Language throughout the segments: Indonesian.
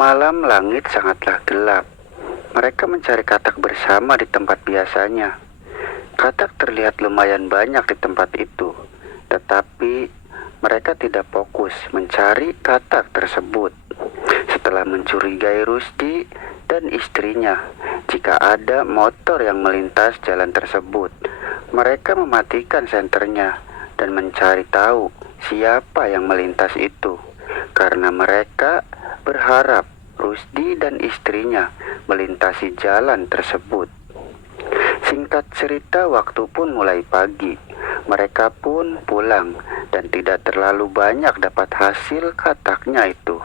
malam langit sangatlah gelap. Mereka mencari katak bersama di tempat biasanya. Katak terlihat lumayan banyak di tempat itu, tetapi mereka tidak fokus mencari katak tersebut. Setelah mencurigai Rusdi dan istrinya, jika ada motor yang melintas jalan tersebut, mereka mematikan senternya dan mencari tahu siapa yang melintas itu, karena mereka berharap Rusdi dan istrinya melintasi jalan tersebut. Singkat cerita, waktu pun mulai pagi. Mereka pun pulang dan tidak terlalu banyak dapat hasil kataknya itu.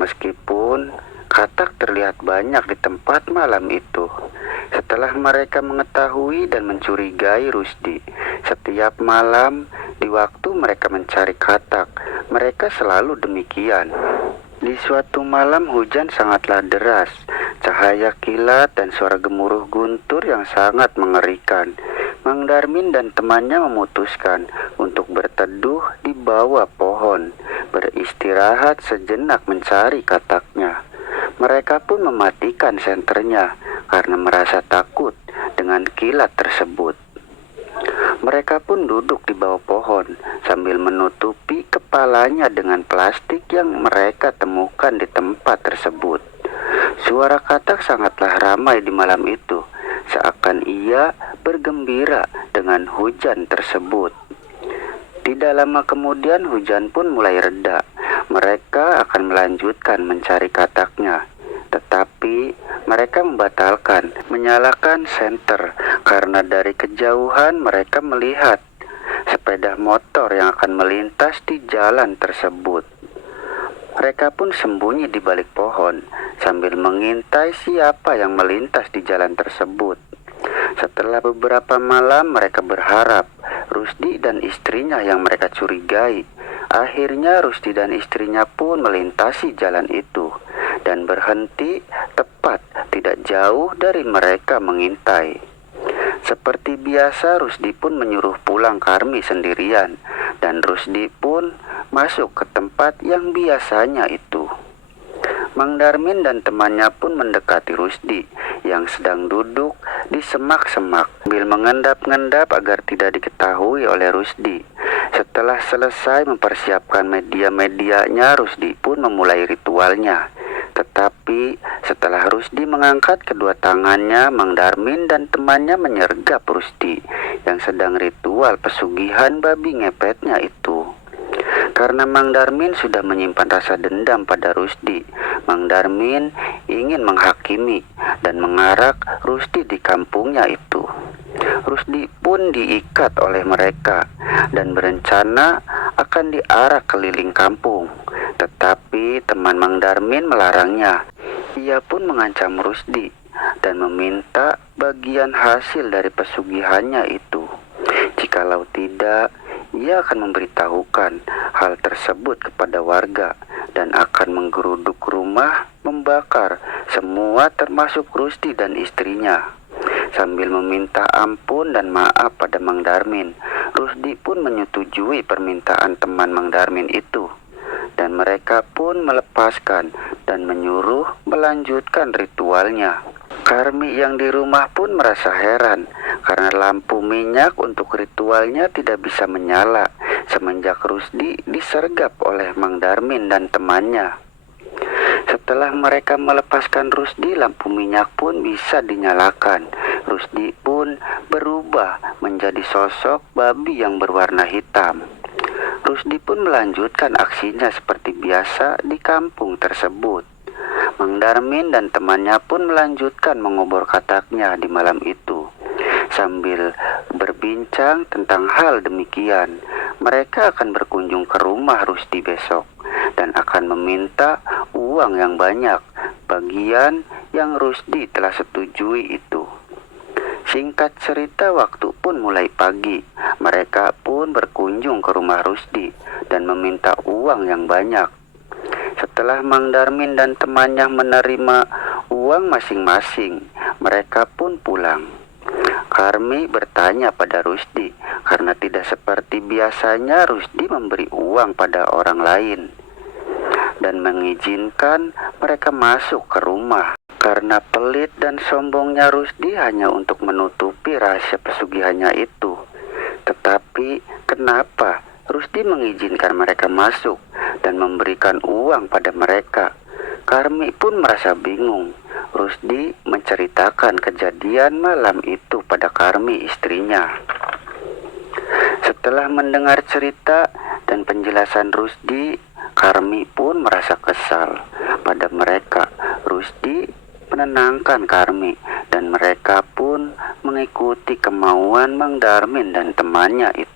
Meskipun katak terlihat banyak di tempat malam itu. Setelah mereka mengetahui dan mencurigai Rusdi, setiap malam di waktu mereka mencari katak, mereka selalu demikian. Di suatu malam hujan sangatlah deras, cahaya kilat dan suara gemuruh guntur yang sangat mengerikan. Mang Darmin dan temannya memutuskan untuk berteduh di bawah pohon, beristirahat sejenak mencari kataknya. Mereka pun mematikan senternya karena merasa takut dengan kilat tersebut. Mereka pun duduk di bawah pohon sambil menutupi kepalanya dengan plastik yang mereka temukan di tempat tersebut. Suara katak sangatlah ramai di malam itu, seakan ia bergembira dengan hujan tersebut. Tidak lama kemudian hujan pun mulai reda. Mereka akan melanjutkan mencari kataknya, tetapi mereka membatalkan menyalakan senter karena dari kejauhan mereka melihat sepeda motor yang akan melintas di jalan tersebut. Mereka pun sembunyi di balik pohon sambil mengintai siapa yang melintas di jalan tersebut. Setelah beberapa malam mereka berharap Rusdi dan istrinya yang mereka curigai. Akhirnya Rusdi dan istrinya pun melintasi jalan itu dan berhenti tepat tidak jauh dari mereka mengintai. Seperti biasa, Rusdi pun menyuruh pulang Karmi sendirian, dan Rusdi pun masuk ke tempat yang biasanya itu. Mang Darmin dan temannya pun mendekati Rusdi yang sedang duduk di semak-semak sambil mengendap-endap agar tidak diketahui oleh Rusdi. Setelah selesai mempersiapkan media-medianya, Rusdi pun memulai ritualnya. Tetapi setelah Rusdi mengangkat kedua tangannya, Mang Darmin dan temannya menyergap Rusdi yang sedang ritual pesugihan babi ngepetnya itu. Karena Mang Darmin sudah menyimpan rasa dendam pada Rusdi, Mang Darmin ingin menghakimi dan mengarak Rusdi di kampungnya itu. Rusdi pun diikat oleh mereka dan berencana akan diarak keliling kampung. Tetapi teman Mang Darmin melarangnya. Ia pun mengancam Rusdi dan meminta bagian hasil dari pesugihannya itu. Jikalau tidak, ia akan memberitahukan hal tersebut kepada warga dan akan menggeruduk rumah, membakar semua termasuk Rusdi dan istrinya. Sambil meminta ampun dan maaf pada Mang Darmin, Rusdi pun menyetujui permintaan teman Mang Darmin itu. Dan mereka pun melepaskan dan menyuruh melanjutkan ritualnya. Karmi yang di rumah pun merasa heran karena lampu minyak untuk ritualnya tidak bisa menyala semenjak Rusdi disergap oleh Mang Darmin dan temannya. Setelah mereka melepaskan Rusdi, lampu minyak pun bisa dinyalakan. Rusdi pun berubah menjadi sosok babi yang berwarna hitam. Rusdi pun melanjutkan aksinya seperti biasa di kampung tersebut. Mang Darmin dan temannya pun melanjutkan mengubur kataknya di malam itu. Sambil berbincang tentang hal demikian, mereka akan berkunjung ke rumah Rusdi besok dan akan meminta uang yang banyak, bagian yang Rusdi telah setujui itu. Singkat cerita, waktu pun mulai pagi. Mereka pun berkunjung ke rumah Rusdi dan meminta uang yang banyak. Setelah Mang Darmin dan temannya menerima uang masing-masing, mereka pun pulang. Karmi bertanya pada Rusdi karena tidak seperti biasanya Rusdi memberi uang pada orang lain. dan mengizinkan mereka masuk ke rumah. Karena pelit dan sombongnya Rusdi hanya untuk menutupi rahasia pesugihannya itu. Tetapi kenapa Rusdi mengizinkan mereka masuk dan memberikan uang pada mereka? Karmi pun merasa bingung. Rusdi menceritakan kejadian malam itu pada Karmi, istrinya. Setelah mendengar cerita dan penjelasan Rusdi, Karmi pun merasa kesal pada mereka. Rusdi menenangkan Karmi dan mereka pun mengikuti kemauan Mang Darmin dan temannya itu.